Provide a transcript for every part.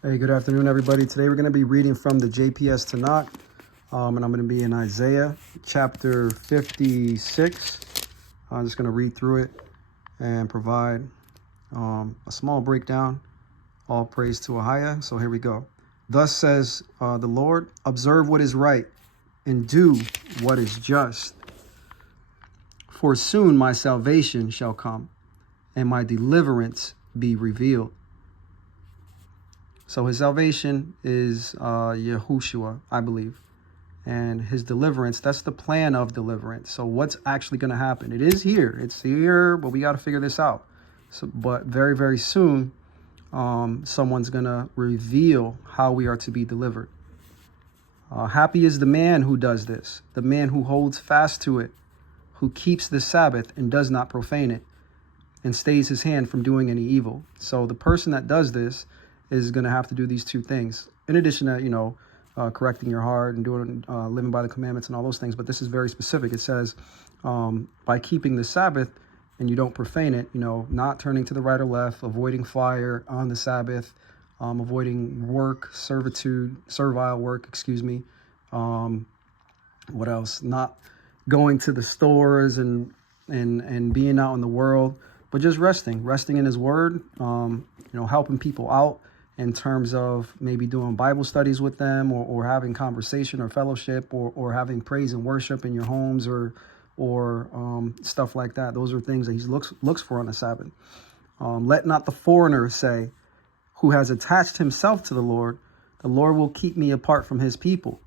Hey, good afternoon, everybody. Today we're going to be reading from the JPS Tanakh, and I'm going to be in Isaiah chapter 56. I'm just going to read through it and provide a small breakdown. All praise to Ahaya. So here we go. Thus says the Lord, observe what is right and do what is just. For soon my salvation shall come and my deliverance be revealed. So his salvation is Yahushua, I believe. And his deliverance, that's the plan of deliverance. So what's actually going to happen? It is here. It's here, but we got to figure this out. But very, very soon, someone's going to reveal how we are to be delivered. Happy is the man who does this, the man who holds fast to it, who keeps the Sabbath and does not profane it, and stays his hand from doing any evil. So the person that does this is going to have to do these two things, in addition to, correcting your heart and doing, living by the commandments and all those things. But this is very specific. It says, by keeping the Sabbath and you don't profane it, not turning to the right or left, avoiding fire on the Sabbath, avoiding work, servile work, what else? Not going to the stores and being out in the world, but just resting in his word, helping people out in terms of maybe doing Bible studies with them or having conversation or fellowship or having praise and worship in your homes or stuff like that. Those are things that he looks for on the Sabbath. Let not the foreigner say, who has attached himself to the Lord will keep me apart from his people.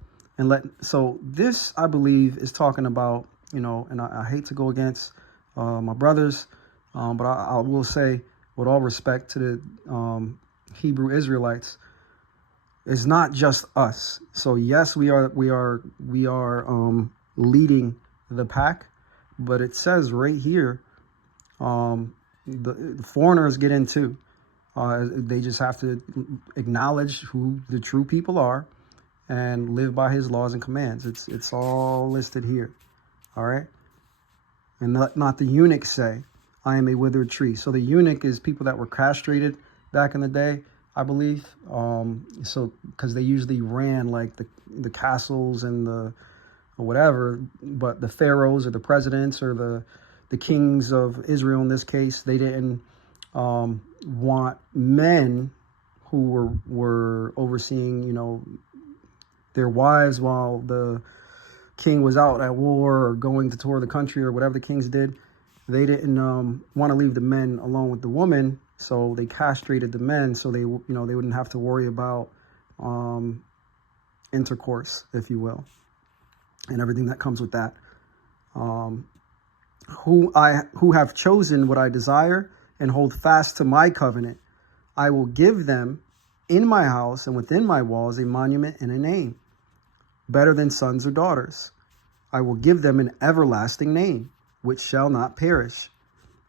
So this, I believe, is talking about, and I hate to go against my brothers, but I will say, with all respect to the Hebrew Israelites, it's not just us. So yes, we are leading the pack, but it says right here, the foreigners get in too. They just have to acknowledge who the true people are and live by his laws and commands. It's all listed here. All right. And not the eunuch say, I am a withered tree. So the eunuch is people that were castrated back in the day, I believe. So because they usually ran like the castles and the whatever, but the pharaohs or the presidents or the kings of Israel in this case, they didn't want men who were overseeing, their wives while the king was out at war or going to tour the country or whatever the kings did. They didn't want to leave the men alone with the woman, so they castrated the men so they wouldn't have to worry about intercourse, if you will, and everything that comes with that. Who have chosen what I desire and hold fast to my covenant, I will give them in my house and within my walls a monument and a name, better than sons or daughters. I will give them an everlasting name, which shall not perish.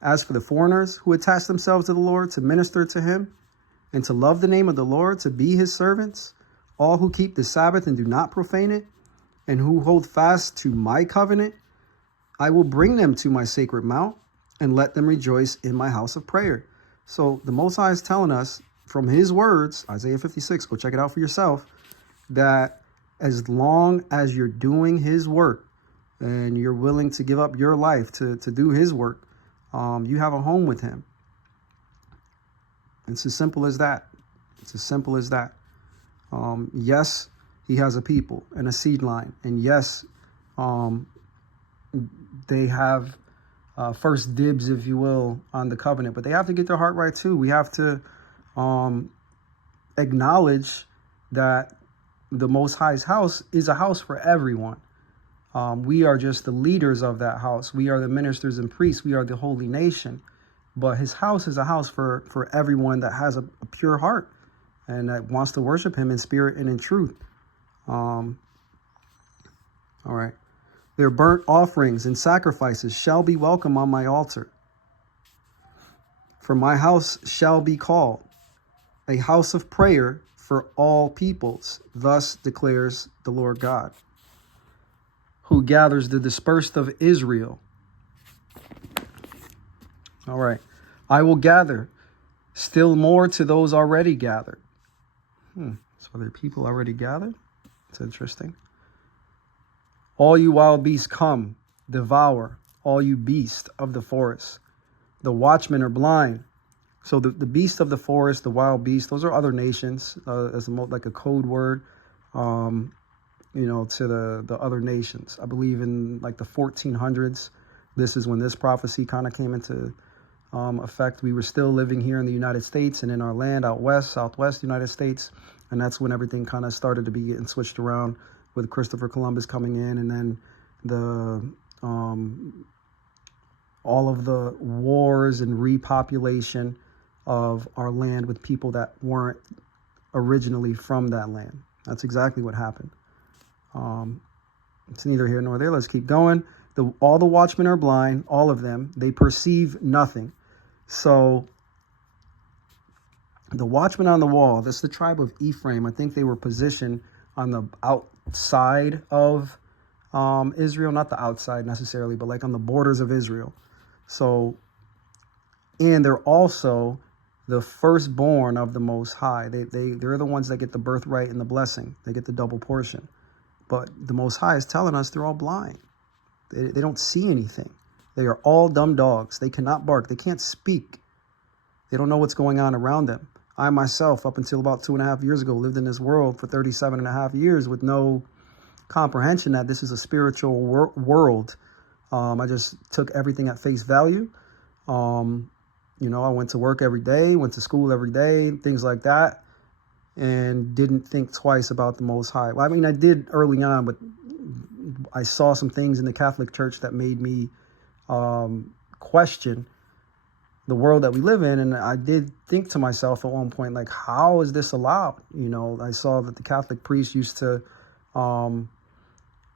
As for the foreigners who attach themselves to the Lord to minister to him and to love the name of the Lord, to be his servants, all who keep the Sabbath and do not profane it, and who hold fast to my covenant, I will bring them to my sacred mount and let them rejoice in my house of prayer. So the Most High is telling us from his words, Isaiah 56, go check it out for yourself, that as long as you're doing his work and you're willing to give up your life to do his work, you have a home with him. It's as simple as that. It's as simple as that. Yes, he has a people and a seed line. And yes, they have first dibs, if you will, on the covenant. But they have to get their heart right too. We have to acknowledge that the Most High's house is a house for everyone. We are just the leaders of that house. We are the ministers and priests. We are the holy nation. But his house is a house for everyone that has a pure heart and that wants to worship him in spirit and in truth. All right. Their burnt offerings and sacrifices shall be welcome on my altar. For my house shall be called a house of prayer for all peoples. Thus declares the Lord God, who gathers the dispersed of Israel. All right. I will gather still more to those already gathered, So are there people already gathered? It's interesting. All you wild beasts come, devour, all you beasts of the forest. The watchmen are blind. So the beasts of the forest, the wild beasts, those are other nations, as like a code word, to the other nations. I believe in like the 1400s, this is when this prophecy kind of came into effect. We were still living here in the United States and in our land out west, southwest United States. And that's when everything kind of started to be getting switched around with Christopher Columbus coming in, and then the all of the wars and repopulation of our land with people that weren't originally from that land. That's exactly what happened. It's neither here nor there. Let's keep going. All the watchmen are blind, all of them. They perceive nothing. So the watchmen on the wall, this is the tribe of Ephraim. I think they were positioned on the outside of Israel, not the outside necessarily, but like on the borders of Israel. So, and they're also the firstborn of the Most High. They're the ones that get the birthright and the blessing. They get the double portion. But the Most High is telling us they're all blind. They don't see anything. They are all dumb dogs. They cannot bark. They can't speak. They don't know what's going on around them. I myself, up until about 2.5 years ago, lived in this world for 37.5 years with no comprehension that this is a spiritual world. I just took everything at face value. I went to work every day, went to school every day, things like that, and didn't think twice about the Most High. Well, I mean, I did early on, but I saw some things in the Catholic Church that made me question the world that we live in. And I did think to myself at one point, like, how is this allowed? I saw that the Catholic priests used to,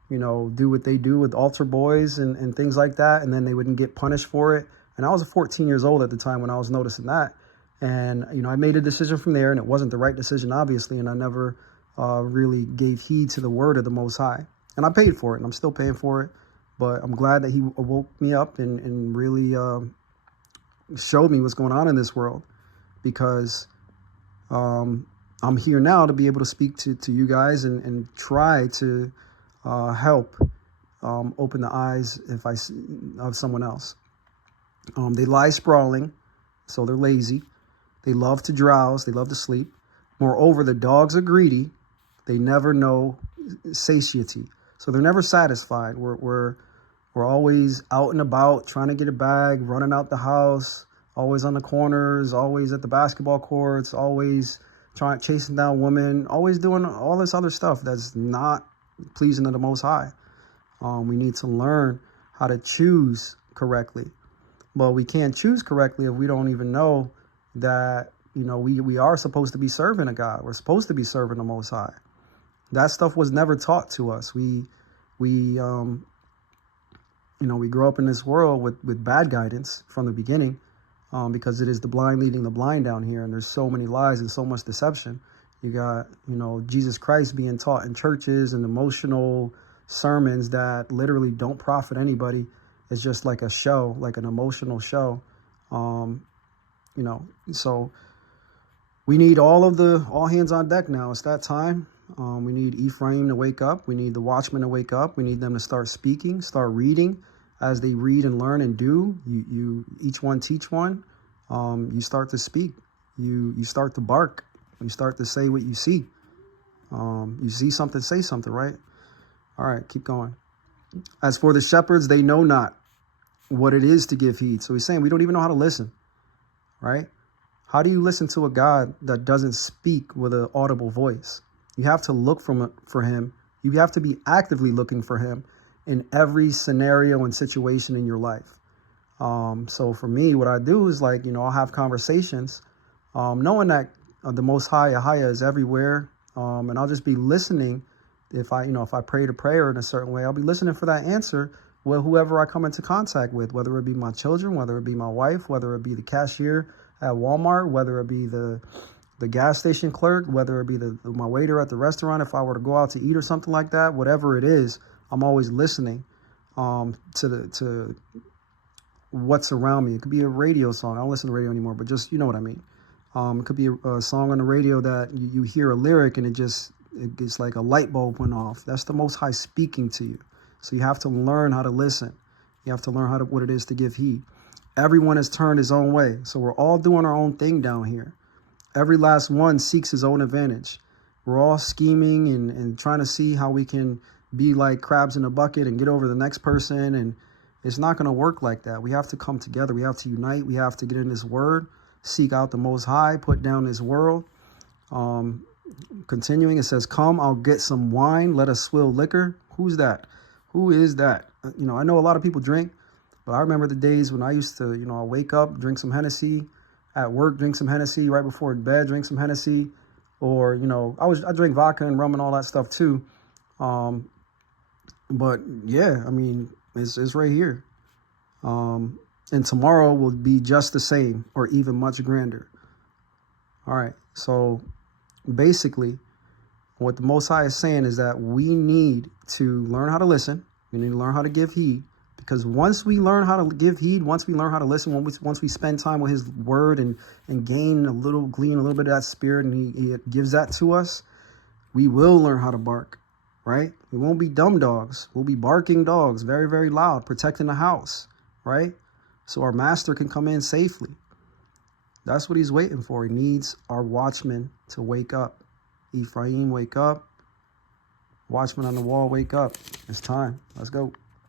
do what they do with altar boys and things like that. And then they wouldn't get punished for it. And I was 14 years old at the time when I was noticing that. And, I made a decision from there, and it wasn't the right decision, obviously. And I never really gave heed to the word of the Most High. And I paid for it, and I'm still paying for it. But I'm glad that he woke me up and really showed me what's going on in this world, because I'm here now to be able to speak to you guys and try to help open the eyes of someone else. They lie sprawling, so they're lazy. They love to drowse. They love to sleep. Moreover, the dogs are greedy. They never know satiety. So they're never satisfied. We're always out and about, trying to get a bag, running out the house, always on the corners, always at the basketball courts, always chasing down women, always doing all this other stuff that's not pleasing to the Most High. We need to learn how to choose correctly. But we can't choose correctly if we don't even know that, we are supposed to be serving a God. We're supposed to be serving the Most High. That stuff was never taught to us. We grew up in this world with bad guidance from the beginning, because it is the blind leading the blind down here. And there's so many lies and so much deception. You got, Jesus Christ being taught in churches and emotional sermons that literally don't profit anybody. It's just like a show, like an emotional show. So we need all hands on deck now. It's that time. We need Ephraim to wake up. We need the watchmen to wake up. We need them to start speaking, start reading. As they read and learn and do, you each one teach one. You start to speak. You start to bark. You start to say what you see. You see something, say something, right? All right, keep going. As for the shepherds, they know not what it is to give heed. So he's saying we don't even know how to listen, right? How do you listen to a God that doesn't speak with an audible voice? You have to look for him. You have to be actively looking for him in every scenario and situation in your life. So for me, what I do is I'll have conversations, knowing that the Most High, Ahaya, is everywhere. And I'll just be listening. If I prayed a prayer in a certain way, I'll be listening for that answer with whoever I come into contact with, whether it be my children, whether it be my wife, whether it be the cashier at Walmart, whether it be the gas station clerk, whether it be my waiter at the restaurant, if I were to go out to eat or something like that, whatever it is, I'm always listening to what's around me. It could be a radio song. I don't listen to radio anymore, but just, you know what I mean. It could be a song on the radio that you hear a lyric and it gets like a light bulb went off. That's the Most High speaking to you. So you have to learn how to listen. You have to learn what it is to give heed. Everyone has turned his own way. So we're all doing our own thing down here. Every last one seeks his own advantage. We're all scheming and trying to see how we can be like crabs in a bucket and get over the next person. And it's not going to work like that. We have to come together. We have to unite. We have to get in this word, seek out the Most High, put down this world. Continuing, it says, come, I'll get some wine. Let us swill liquor. Who's that? Who is that? I know a lot of people drink, but I remember the days when I used to, I'll wake up, drink some Hennessy, at work, drink some Hennessy, right before bed, drink some Hennessy, or, I drink vodka and rum and all that stuff too. But yeah, I mean, it's right here. And tomorrow will be just the same or even much grander. All right. So basically, what the Most High is saying is that we need to learn how to listen. We need to learn how to give heed. Because once we learn how to give heed, once we learn how to listen, once we spend time with his word and glean a little bit of that spirit, and he gives that to us, we will learn how to bark, right? We won't be dumb dogs. We'll be barking dogs, very, very loud, protecting the house, right? So our master can come in safely. That's what he's waiting for. He needs our watchmen to wake up. Ephraim, wake up. Watchmen on the wall, wake up. It's time. Let's go.